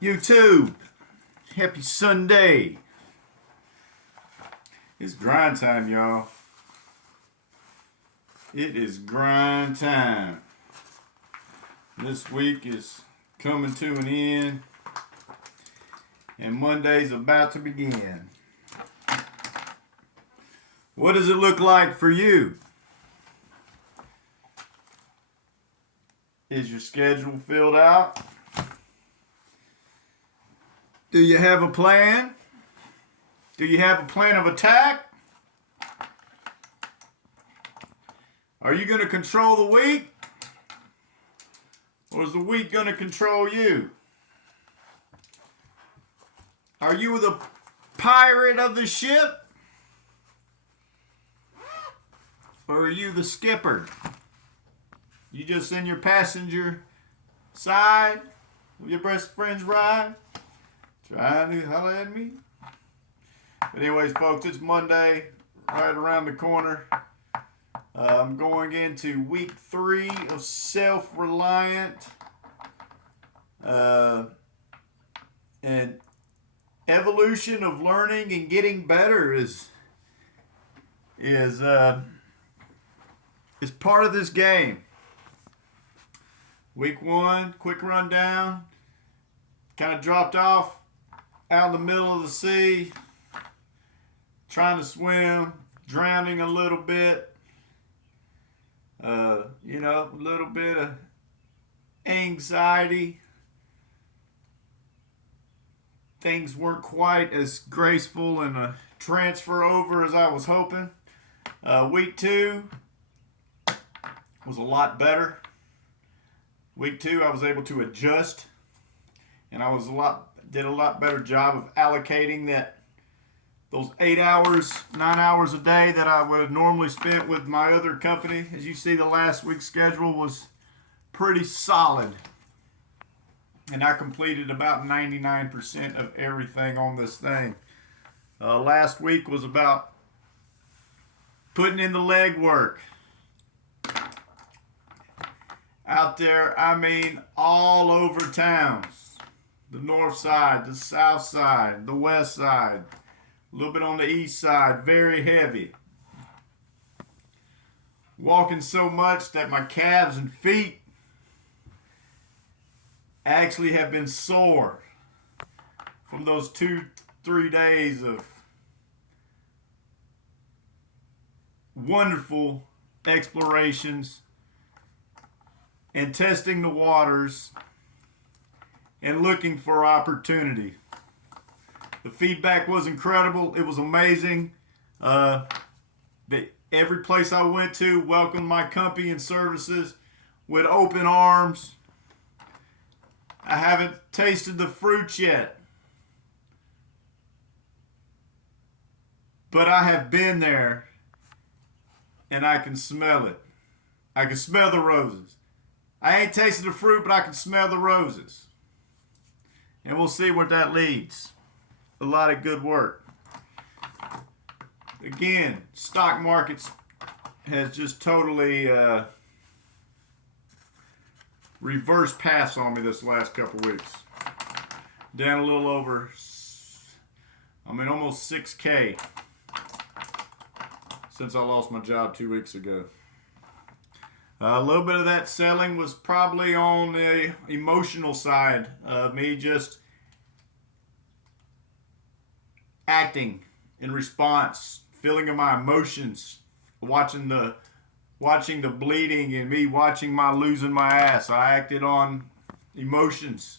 YouTube, happy Sunday. It's grind time, y'all. It is grind time. This week is coming to an end, and Monday's about to begin. What does it look like for you? Is your schedule filled out? Do you have a plan? Do you have a plan of attack? Are you going to control the week? Or is the week going to control you? Are you the pirate of the ship? Or are you the skipper? You just in your passenger side with your best friend's ride? Trying to holler at me? But anyways, folks, it's Monday, right around the corner. I'm going into week 3 of Self-Reliant. And evolution of learning and getting better is part of this game. Week 1, quick rundown. Kind of dropped off out in the middle of the sea, trying to swim, drowning a little bit. A little bit of anxiety. Things weren't quite as graceful in a transfer over as I was hoping. Week 2 was a lot better. Week 2, I was able to adjust, and I did a lot better job of allocating those 8 hours, 9 hours a day that I would have normally spent with my other company. As you see, the last week's schedule was pretty solid, and I completed about 99% of everything on this thing. Last week was about putting in the legwork. Out there, I mean, all over towns. The north side, the south side, the west side, a little bit on the east side, very heavy. Walking so much that my calves and feet actually have been sore from those 2-3 days of wonderful explorations and testing the waters and looking for opportunity. The feedback was incredible. It was amazing. Every place I went to welcomed my company and services with open arms. I haven't tasted the fruit yet, but I have been there and I can smell it. I can smell the roses. I ain't tasted the fruit, but I can smell the roses. And we'll see where that leads. A lot of good work. Again, stock markets has just totally reverse pass on me this last couple weeks. Down a little over, almost 6K since I lost my job 2 weeks ago. A little bit of that selling was probably on the emotional side of me just acting in response, feeling of my emotions, watching the bleeding and me watching my losing my ass. I acted on emotions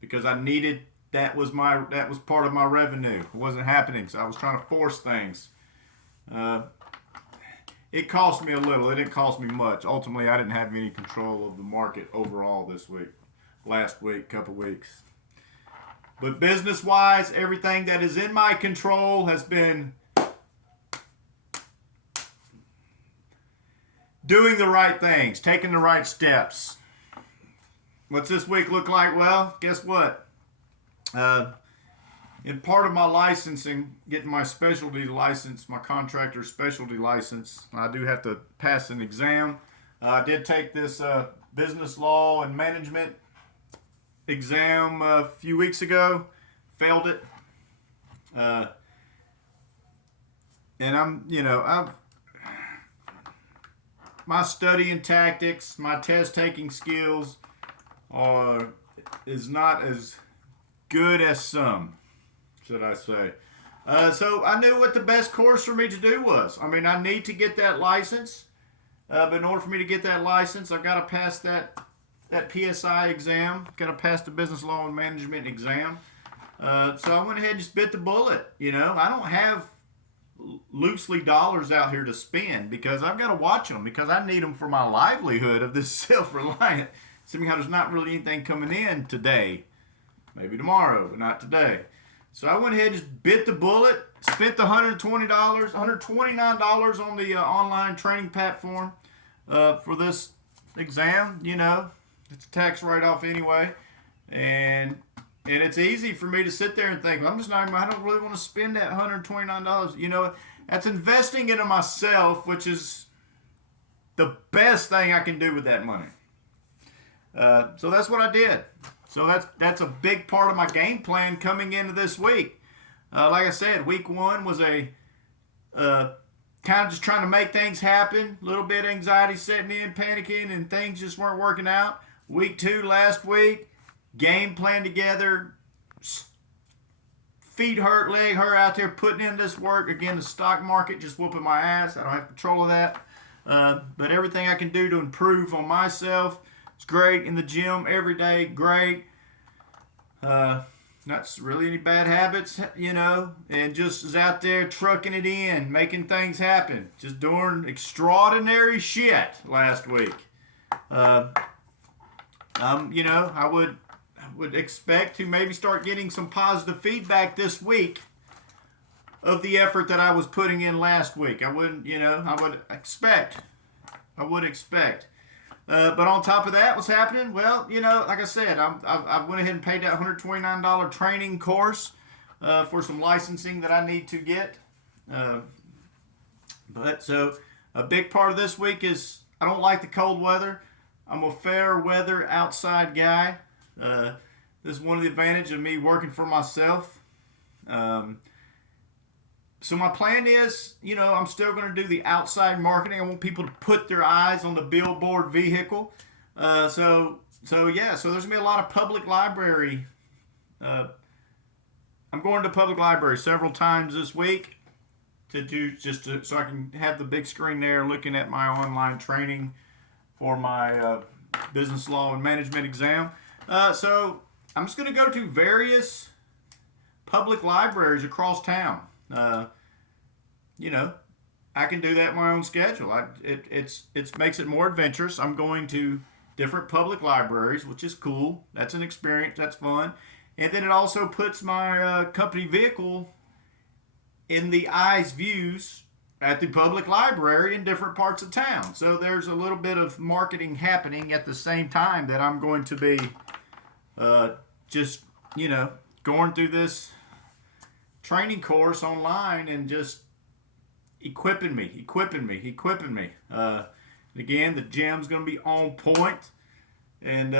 because I needed that was part of my revenue. It wasn't happening, so I was trying to force things. It cost me a little. It didn't cost me much. Ultimately, I didn't have any control of the market overall this week, last week, couple weeks. But business-wise, everything that is in my control has been doing the right things, taking the right steps. What's this week look like? Well, guess what? In part of my licensing, getting my specialty license, my contractor specialty license, I do have to pass an exam. I did take this business law and management exam a few weeks ago, failed it. And my studying tactics, my test taking skills is not as good as some, should I say. So I knew what the best course for me to do was. I mean, I need to get that license. But in order for me to get that license, I've got to pass that PSI exam. Got to pass the business law and management exam. So I went ahead and just bit the bullet. I don't have loosely dollars out here to spend because I've got to watch them because I need them for my livelihood of this self-reliant. Seeing how there's not really anything coming in today. Maybe tomorrow, but not today. So I went ahead and just bit the bullet, spent the $120, $129 on the online training platform for this exam. It's a tax write-off anyway. And it's easy for me to sit there and think, I don't really want to spend that $129. That's investing into myself, which is the best thing I can do with that money. So that's what I did. So that's a big part of my game plan coming into this week. Like I said, week 1 was a kind of just trying to make things happen. A little bit of anxiety setting in, panicking, and things just weren't working out. Week 2 last week, game plan together. Feet hurt, leg hurt out there putting in this work. Again, the stock market just whooping my ass. I don't have control of that. But everything I can do to improve on myself. It's great in the gym every day, great. Not really any bad habits, and just is out there trucking it in, making things happen. Just doing extraordinary shit last week. I would expect to maybe start getting some positive feedback this week of the effort that I was putting in last week. I would expect. But on top of that, what's happening? Well, like I said, I went ahead and paid that $129 training course for some licensing that I need to get. So a big part of this week is I don't like the cold weather. I'm a fair weather outside guy. This is one of the advantages of me working for myself. So my plan is, I'm still going to do the outside marketing. I want people to put their eyes on the billboard vehicle. So there's going to be a lot of public library. I'm going to public library several times this week so I can have the big screen there looking at my online training for my business law and management exam. So I'm just going to go to various public libraries across town. I can do that in my own schedule. It makes it more adventurous. I'm going to different public libraries, which is cool. That's an experience. That's fun. And then it also puts my company vehicle in the eyes views at the public library in different parts of town. So there's a little bit of marketing happening at the same time that I'm going to be going through this training course online and just equipping me. Again, the gym's going to be on point. And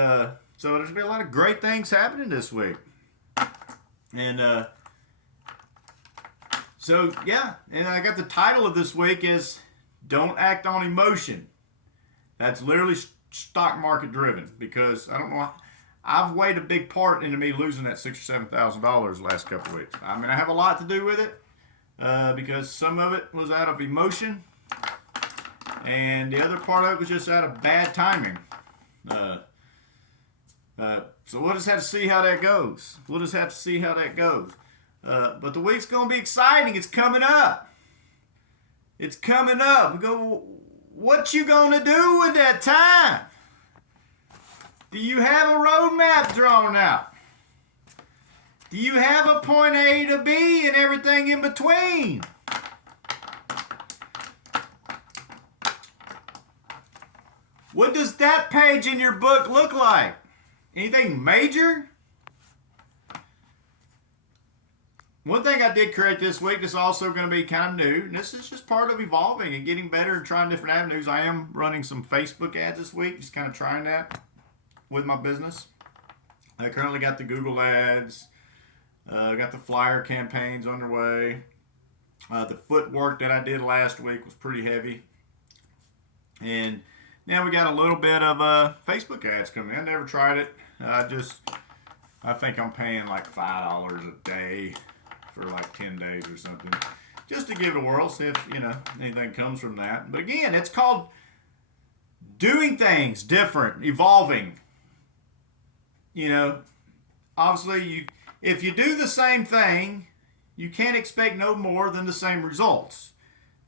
so there's going to be a lot of great things happening this week. And and I got the title of this week is Don't Act on Emotion. That's literally stock market driven because I don't know. I've weighed a big part into me losing that $6,000 or $7,000 the last couple of weeks. I mean, I have a lot to do with it because some of it was out of emotion, and the other part of it was just out of bad timing. So we'll just have to see how that goes. But the week's going to be exciting. It's coming up. What you going to do with that time? Do you have a roadmap drawn out? Do you have a point A to B and everything in between? What does that page in your book look like? Anything major? One thing I did create this week that's also going to be kind of new, and this is just part of evolving and getting better and trying different avenues. I am running some Facebook ads this week, just kind of trying that with my business. I currently got the Google ads, got the flyer campaigns underway. The footwork that I did last week was pretty heavy. And now we got a little bit of Facebook ads coming in. I never tried it. I think I'm paying like $5 a day for like 10 days or something, just to give it a whirl, see if, anything comes from that. But again, it's called doing things different, evolving. Obviously, if you do the same thing, you can't expect no more than the same results.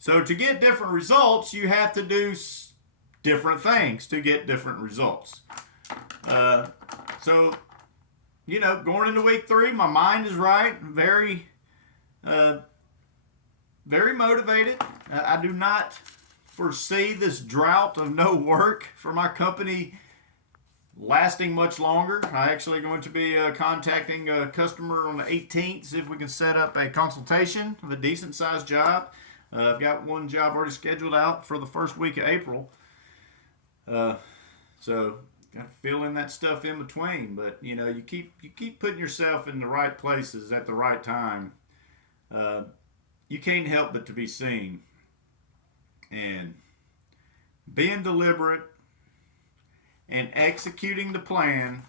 So to get different results, you have to do different things to get different results. So going into week 3, my mind is right. Very, very motivated. I do not foresee this drought of no work for my company lasting much longer. I actually going to be contacting a customer on the 18th, see if we can set up a consultation of a decent sized job. I've got one job already scheduled out for the first week of April. So got to fill in that stuff in between. But you keep putting yourself in the right places at the right time. You can't help but to be seen. And being deliberate and executing the plan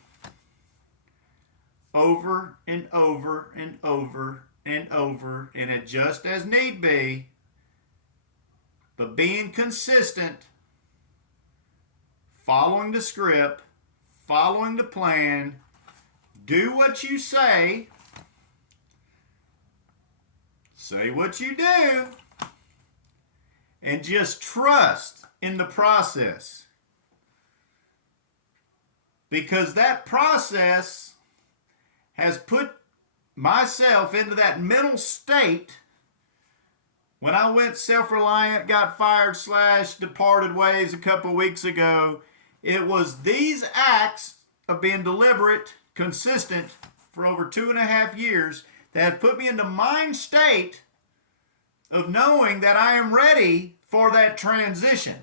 over and over and over and over, and adjust as need be, but being consistent, following the script, following the plan, do what you say what you do, and just trust in the process. Because that process has put myself into that mental state when I went self-reliant, got fired / departed ways a couple of weeks ago. It was these acts of being deliberate, consistent for over 2.5 years that have put me in the mind state of knowing that I am ready for that transition.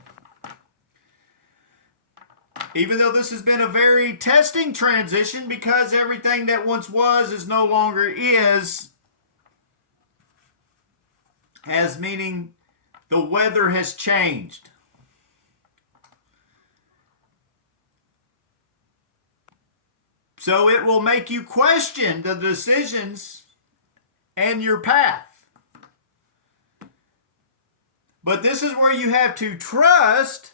Even though this has been a very testing transition, because everything that once was is no longer is, as meaning the weather has changed. So it will make you question the decisions and your path. But this is where you have to trust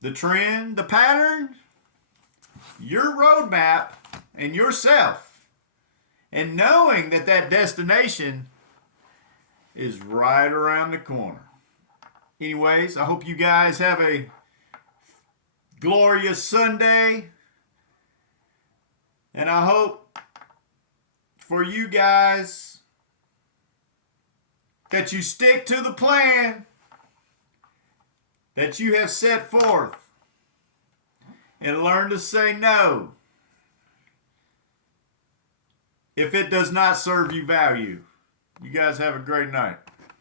the trend, the pattern, your roadmap, and yourself. And knowing that that destination is right around the corner. Anyways, I hope you guys have a glorious Sunday. And I hope for you guys that you stick to the plan that you have set forth and learn to say no if it does not serve you value. You guys have a great night.